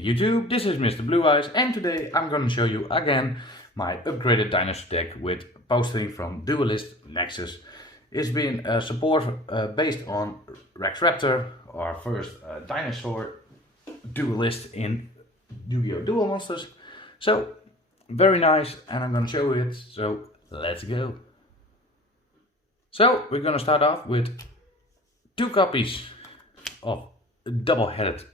Hey YouTube, this is Mr. Blue Eyes, and today I'm gonna show you again my upgraded dinosaur deck with posting from Duelist Nexus. It's been support based on Rex Raptor, our first dinosaur duelist in Yu-Gi-Oh! Duel Monsters. So, very nice, and I'm gonna show you it, so let's go. So, we're gonna start off with 2 copies of double-headed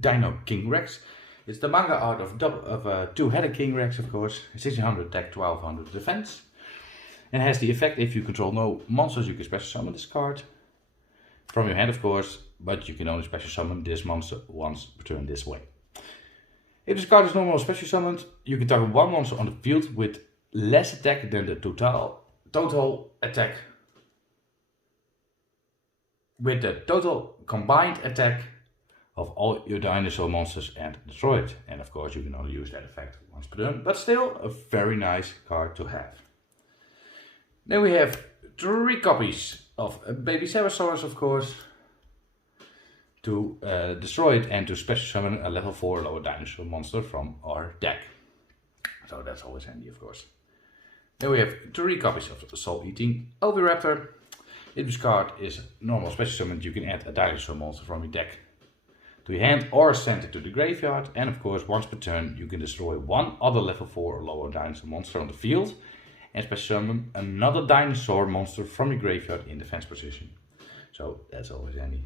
Dino King Rex. It's the manga art of two-headed King Rex, of course. 1600 attack, 1200 defense. And has the effect, if you control no monsters, you can special summon this card. From your hand, of course, but you can only special summon this monster once per turn this way. If this card is normal special summoned, you can target one monster on the field with less attack than the total attack. With the total combined attack of all your dinosaur monsters and destroy it. And of course you can only use that effect once per turn, but still a very nice card to have. Then we have 3 copies of Baby Sabersaurus, of course, to destroy it and to special summon a level 4 lower dinosaur monster from our deck. So that's always handy, of course. Then we have 3 copies of the Soul Eating Oviraptor. If this card is normal special summoned, you can add a dinosaur monster from your deck to your hand or send it to the graveyard, and of course once per turn you can destroy one other level 4 or lower dinosaur monster on the field and special summon another dinosaur monster from your graveyard in defense position. So that's always handy.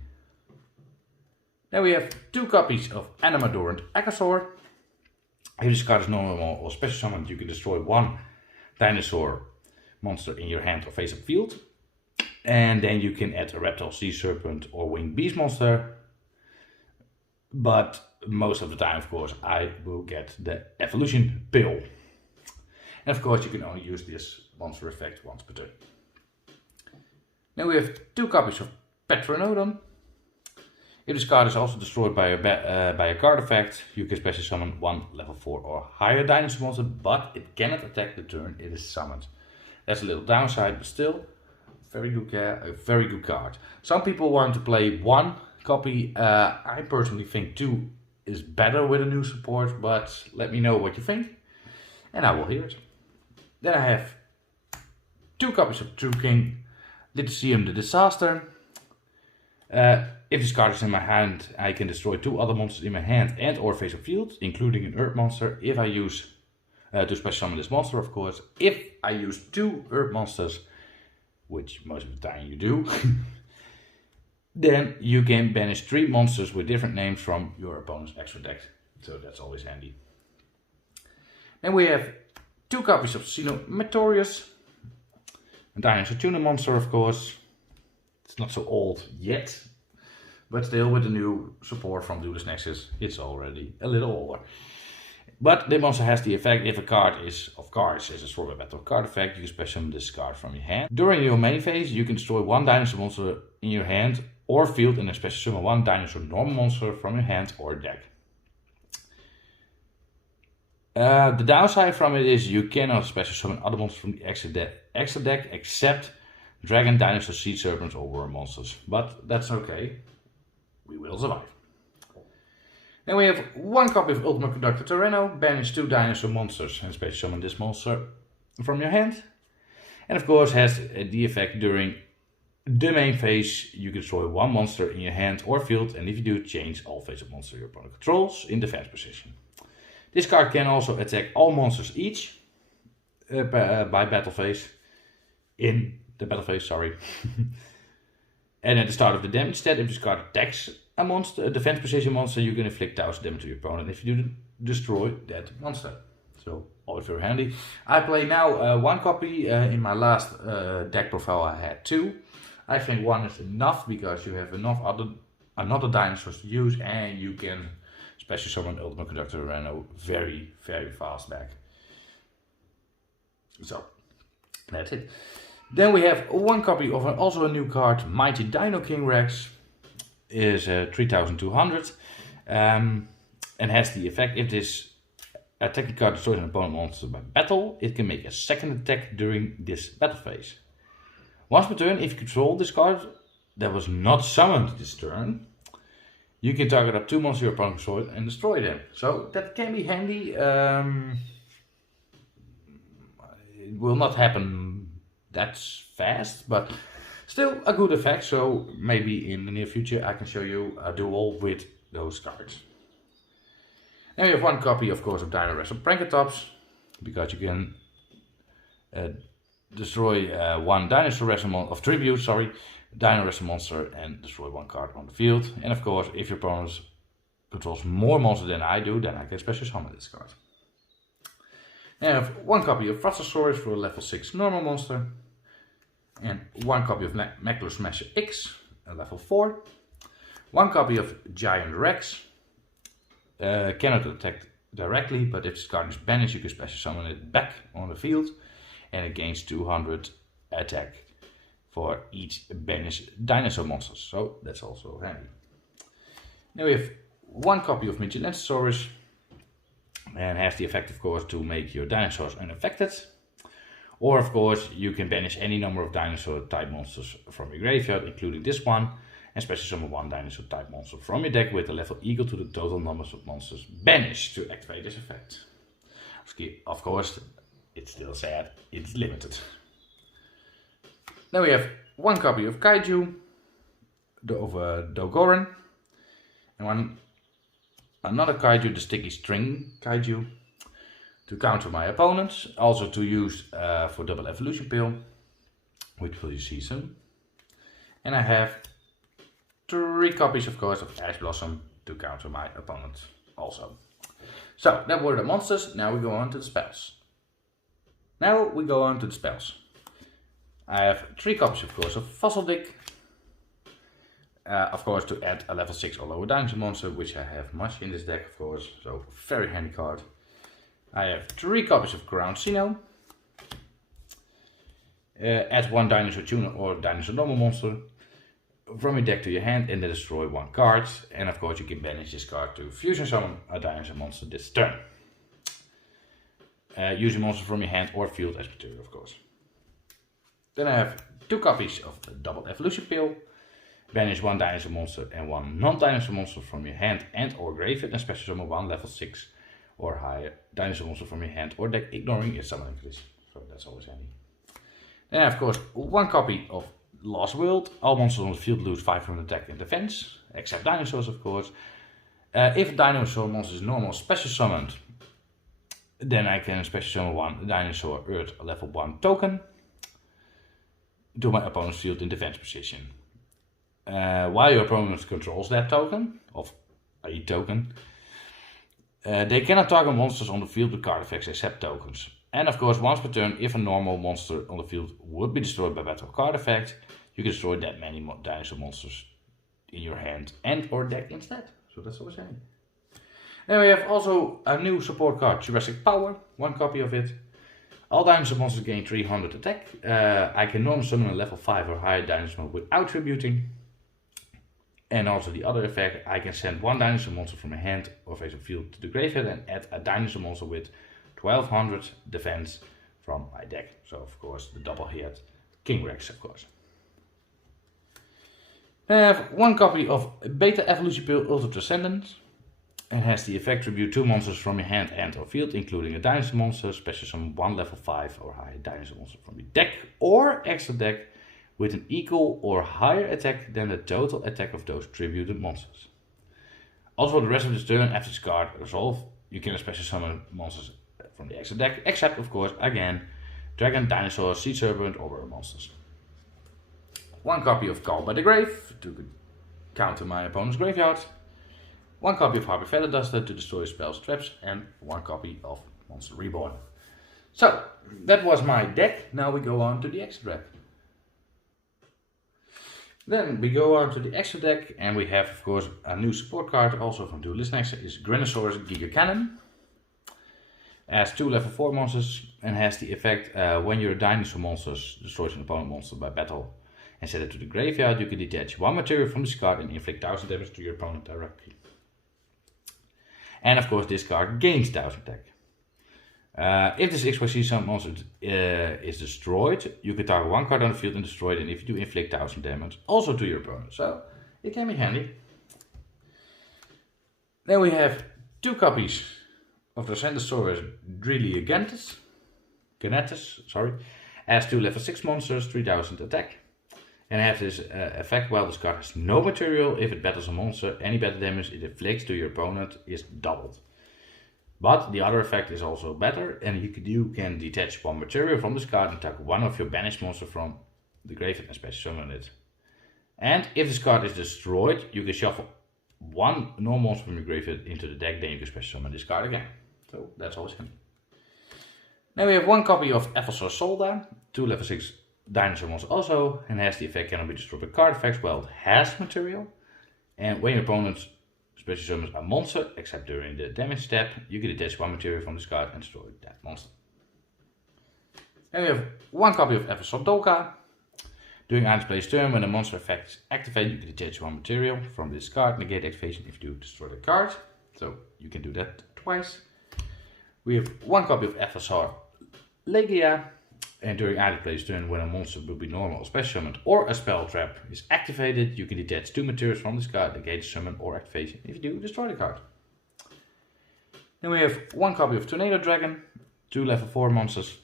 Then we have 2 copies of Animadorant Achosaur. If this card is normal or special summoned, you can destroy one dinosaur monster in your hand or face-up field, and then you can add a reptile, sea serpent or winged beast monster. But most of the time, of course, I will get the evolution pill. And of course, you can only use this monster effect once per turn. Then we have 2 copies of Petronodon. If this card is also destroyed by a card effect, you can special summon one level 4 or higher dinosaur monster, but it cannot attack the turn it is summoned. That's a little downside, but still a very good card. Some people want to play 1 copy. I personally think 2 is better with a new support, but let me know what you think and I will hear it. Then I have 2 copies of True King Lythoceum the Disaster. If this card is in my hand, I can destroy 2 other monsters in my hand and or face-up field, including an Earth monster, if I use to special summon this monster, of course. If I use 2 Earth monsters, which most of the time you do, then you can banish 3 monsters with different names from your opponent's extra deck. So that's always handy. Then we have 2 copies of Sinometorius, a dinosaur tuna monster, of course. It's not so old yet, but still with the new support from Duelist Nexus, it's already a little older. But the monster has the effect, if a card is of cards is a destroyed by battle card effect, you can special summon this card from your hand. During your main phase, you can destroy one dinosaur monster in your hand or field and then special summon one dinosaur normal monster from your hand or deck. The downside from it is you cannot special summon other monsters from the extra deck except dragon, dinosaur, sea serpents or worm monsters. But that's okay, we will survive. Then we have 1 copy of Ultimate Conductor Tyranno. Banish 2 dinosaur monsters and special summon this monster from your hand. And of course has the effect during the main phase, you can destroy 1 monster in your hand or field, and if you do, change all face-up monsters your opponent controls in defense position. This card can also attack all monsters each by battle phase. In the battle phase, sorry. And at the start of the damage stat, if this card attacks a monster, a defense position monster, you can inflict 1000 damage to your opponent if you do destroy that monster. So always very handy. I play now 1 copy. In my last deck profile I had 2. I think 1 is enough because you have enough other dinosaurs to use, and you can special summon Ultimate Conductor Tyranno very fast back. So that's it. Then we have 1 copy of also a new card, Mighty Dino King Rex. Is 3200 and has the effect, if this attacking card destroys an opponent monster by battle, it can make a second attack during this battle phase. Once per turn, if you control this card that was not summoned this turn, you can target up 2 monsters your opponent destroyed and destroy them. So that can be handy. It will not happen that fast, but still a good effect. So maybe in the near future I can show you a duel with those cards. Then we have 1 copy, of course, of Dinosaur Prankatops, because you can destroy 1 Dinosaur Wrestle of Tribute, Dino Wrestle monster, and destroy 1 card on the field. And of course, if your opponent controls more monsters than I do, then I can special summon this card. Then I have 1 copy of Frastosaurus for a level 6 normal monster, and 1 copy of Macro Smasher X, a level 4. 1 copy of Giant Rex. Cannot attack directly, but if this card is banished, you can special summon it back on the field, and it gains 200 attack for each banished dinosaur monsters. So that's also handy. Now we have 1 copy of Miss&Mr, and has the effect, of course, to make your dinosaurs unaffected. Or of course, you can banish any number of dinosaur type monsters from your graveyard, including this one, and special summon 1 dinosaur type monster from your deck with a level equal to the total numbers of monsters banished to activate this effect. Of course, it's still sad, it's limited. Then we have 1 copy of Kaiju, of Dogoran, and another Kaiju, the Sticky String Kaiju, to counter my opponents, also to use for double evolution pill, which will you see soon. And I have 3 copies, of course, of Ash Blossom to counter my opponent also. So that were the monsters. Now we go on to the spells. I have 3 copies, of course, of Fossil Dick. Of course, to add a level 6 or lower dinosaur monster, which I have much in this deck, of course. So very handy card. I have 3 copies of Ground Xeno. Add 1 dinosaur tuner or dinosaur normal monster from your deck to your hand and then destroy 1 card. And of course you can banish this card to fusion summon a dinosaur monster this turn. Use a monster from your hand or field as material, of course. Then I have 2 copies of the double evolution pill. Banish 1 dinosaur monster and 1 non-dinosaur monster from your hand and or graveyard, and special summon 1 level 6 or higher dinosaur monster from your hand or deck, ignoring its summoning condition. So that's always handy. Then I have, of course, 1 copy of Lost World. All monsters on the field lose 500 attack and defense, except dinosaurs, of course. If a dinosaur monster is normal special summoned, then I can special summon 1 dinosaur Earth level 1 token to my opponent's field in defense position. While your opponent controls that token, of a token, they cannot target monsters on the field with card effects except tokens. And of course, once per turn, if a normal monster on the field would be destroyed by battle card effect, you can destroy that many dinosaur monsters in your hand and or deck instead. So that's always handy. Then we have also a new support card, Jurassic Power, 1 copy of it. All dinosaur monsters gain 300 attack. I can normally summon a level 5 or higher dinosaur without tributing. And also the other effect, I can send 1 dinosaur monster from my hand or face a field to the graveyard and add a dinosaur monster with 1200 defense from my deck. So of course the double hit King Rex, of course. I have 1 copy of Beta Evolution Pill Ultra Transcendence. It has the effect tribute 2 monsters from your hand and or field, including a dinosaur monster, special summon 1 level 5 or higher dinosaur monster from your deck or extra deck with an equal or higher attack than the total attack of those tributed monsters. Also for the rest of this turn, after this card resolve, you can special summon monsters from the extra deck, except of course, again, Dragon, Dinosaur, Sea Serpent or Worm monsters. 1 copy of Call by the Grave to counter my opponent's graveyard. 1 copy of Harpy Feather Duster to destroy spells, traps, and 1 copy of Monster Reborn. So, that was my deck. Now we go on to the extra deck. Then we go on to the extra deck, and we have, of course, a new support card, also from Duelist Nexus, is Granosaurus Giga Cannon. Has 2 level 4 monsters, and has the effect, when your dinosaur monsters destroys an opponent monster by battle and set it to the graveyard, you can detach 1 material from this card and inflict 1000 damage to your opponent directly. And of course, this card gains 1000 attack. If this XYZ summon monster is destroyed, you can target 1 card on the field and destroy it, and if you do inflict 1000 damage, also to your opponent. So, it can be handy. Then we have 2 copies of the Dinosaur Genetis, as 2 level 6 monsters, 3000 attack. And have this effect while this card has no material. If it battles a monster, any battle damage it inflicts to your opponent is doubled. But the other effect is also better, and you can detach 1 material from this card and attack 1 of your banished monster from the graveyard and special summon it. And if this card is destroyed, you can shuffle 1 normal monster from your graveyard into the deck, then you can special summon this card again. So that's always handy. Now we have 1 copy of Dinosaur Solda, 2 level 6 dinosaur monster also, and has the effect cannot be destroyed by card effects while it has material. And when your opponent special summons a monster, except during the damage step, you can detach 1 material from this card and destroy that monster. And we have 1 copy of Dinosaur Doka. During items play's turn, when a monster effect is activated, you can detach 1 material from this card, negate activation if you destroy the card. So you can do that twice. We have 1 copy of Dinosaur Legia. And during either play's turn, when a monster will be normal or special summoned or a spell trap is activated, you can detach 2 materials from this card, negate summon or activation. If you do, destroy the card. Then we have 1 copy of Tornado Dragon, 2 level 4 monsters.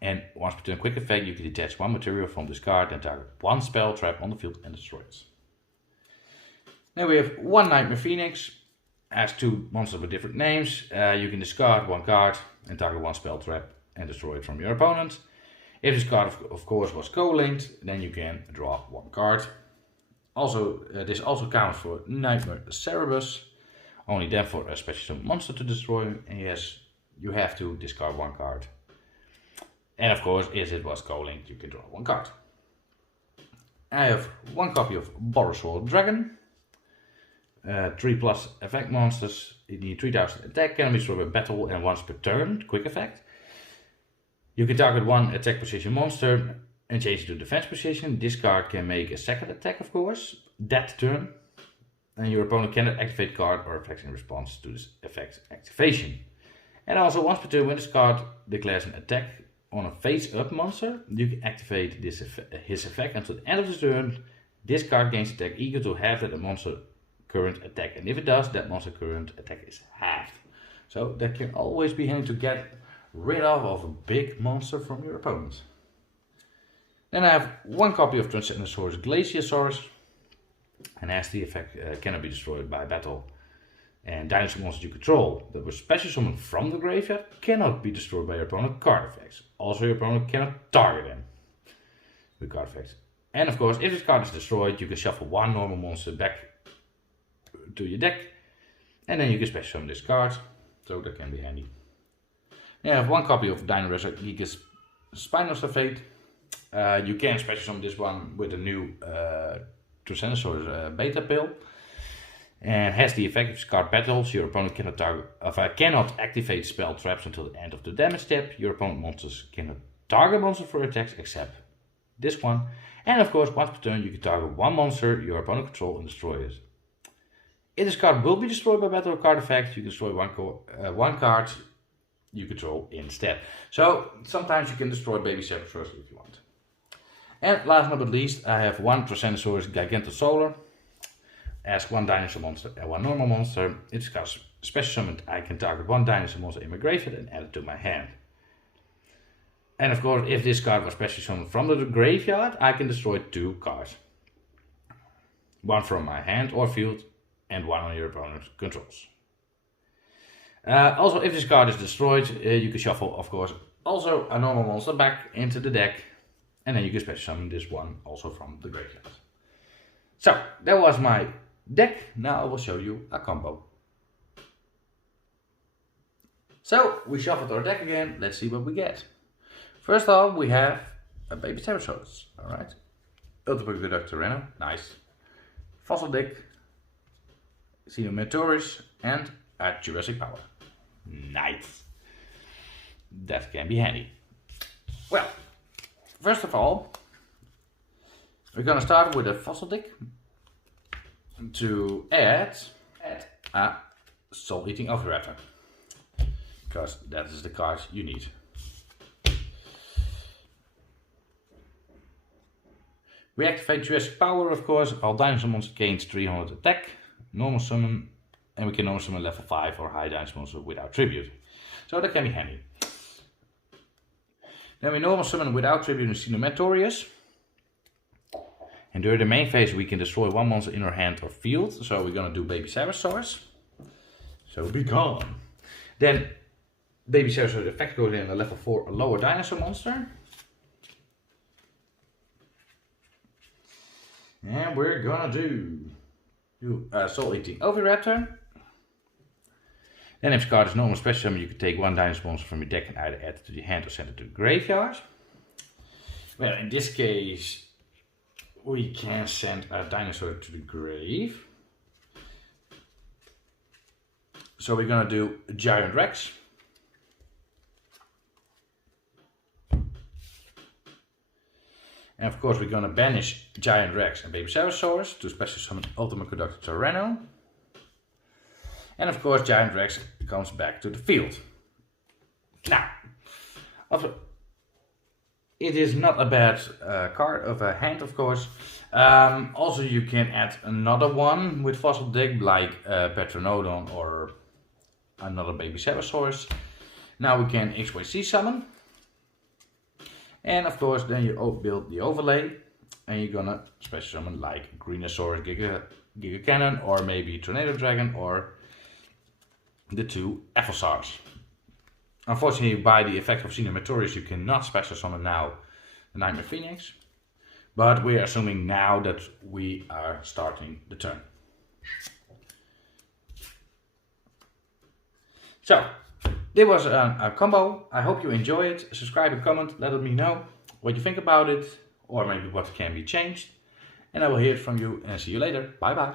And once per turn quick effect, you can detach 1 material from this card and target 1 spell trap on the field and destroy it. Then we have 1 Nightmare Phoenix, has 2 monsters with different names. You can discard 1 card and target 1 spell trap and destroy it from your opponent. If this card of course was co-linked, then you can draw 1 card. Also, this also counts for Nightmare Cerebus, only then for a special monster to destroy, and yes, you have to discard 1 card. And of course, if it was co-linked, you can draw 1 card. I have 1 copy of Dinosaur Dragon, 3+ effect monsters, it needs 3000 attack, can be destroyed by battle and once per turn, quick effect. You can target 1 attack position monster and change it to defense position. This card can make a second attack, of course, that turn. And your opponent cannot activate card or effects in response to this effect's activation. And also once per turn, when this card declares an attack on a face-up monster, you can activate his effect until the end of the turn. This card gains attack equal to half that the monster current attack. And if it does, that monster current attack is halved. So that can always be handy to get rid of a big monster from your opponent. Then I have 1 copy of Transcendosaurus Glaciosaurus, and has the effect cannot be destroyed by battle. And dinosaur monsters you control that were special summoned from the graveyard cannot be destroyed by your opponent card effects. Also your opponent cannot target them with card effects. And of course, if this card is destroyed, you can shuffle 1 normal monster back to your deck, and then you can special summon this card, so that can be handy. I have 1 copy of Dinosaur Geekus Spinosaurus. You can special summon this one with a new Transcendosaurus beta pill. And has the effect if this card battles, your opponent cannot activate spell traps until the end of the damage step. Your opponent monsters cannot target monsters for attacks except this one. And of course, once per turn, you can target 1 monster your opponent controls and destroy it. If this card will be destroyed by battle or card effect, you can destroy 1 card you control instead. So sometimes you can destroy Baby Saboteur if you want. And last but not least, I have 1 Transcendosaurus Gigantosolar. As 1 dinosaur monster and 1 normal monster. It's cast special summoned, I can target 1 dinosaur monster in my graveyard and add it to my hand. And of course, if this card was special summoned from the graveyard, I can destroy 2 cards. 1 from my hand or field, and 1 on your opponent's controls. Also, if this card is destroyed, you can shuffle, of course, also a normal monster back into the deck. And then you can special summon this one also from the graveyard. So, that was my deck. Now I will show you a combo. So, we shuffled our deck again. Let's see what we get. First off, we have a Baby Pterosaurus. Alright. Ultimate Conductor Reno. Nice. Fossil Dick. Xenomatoris. And a Jurassic Power. Nice. That can be handy. Well, first of all, we're gonna start with a Fossil Dick to add a Soul Eating Oviraptor, because that is the card you need. We activate Jurassic Power, of course. All dinosaur monsters gains 300 attack, normal summon, and we can normal summon level 5 or high Dinosaur monster without tribute. So that can be handy. Then we normal summon without tribute Miss&Mr. And during the main phase we can destroy one monster in our hand or field. So we're gonna do Baby Sabersaurus. So be gone. Then Baby Sabersaurus effect goes in a level 4 or lower Dinosaur monster. And we're gonna do Soul Eating Oviraptor. Then if card is normal special summon, you can take one Dinosaur monster from your deck and either add it to your hand or send it to the graveyard. Well, in this case, we can send a dinosaur to the grave. So we're gonna do Giant Rex. And of course we're gonna banish Giant Rex and Baby Sabersaurus to special summon Ultimate Conductor Tyranno. And of course Giant Rex comes back to the field. Now, it is not a bad card of a hand, of course. Also you can add another one with Fossil Deck, like Petronodon or another Baby Sabersaurus. Now we can XYZ summon. And of course then you build the overlay and you're gonna special summon like Greenosaurus Giga Cannon or maybe Tornado Dragon or the two Ephelsaurs. Unfortunately, by the effect of Miss&Mr, you cannot special summon now the Nightmare Phoenix. But we are assuming now that we are starting the turn. So, this was a combo. I hope you enjoy it. Subscribe and comment. Let me know what you think about it. Or maybe what can be changed. And I will hear it from you and see you later. Bye bye.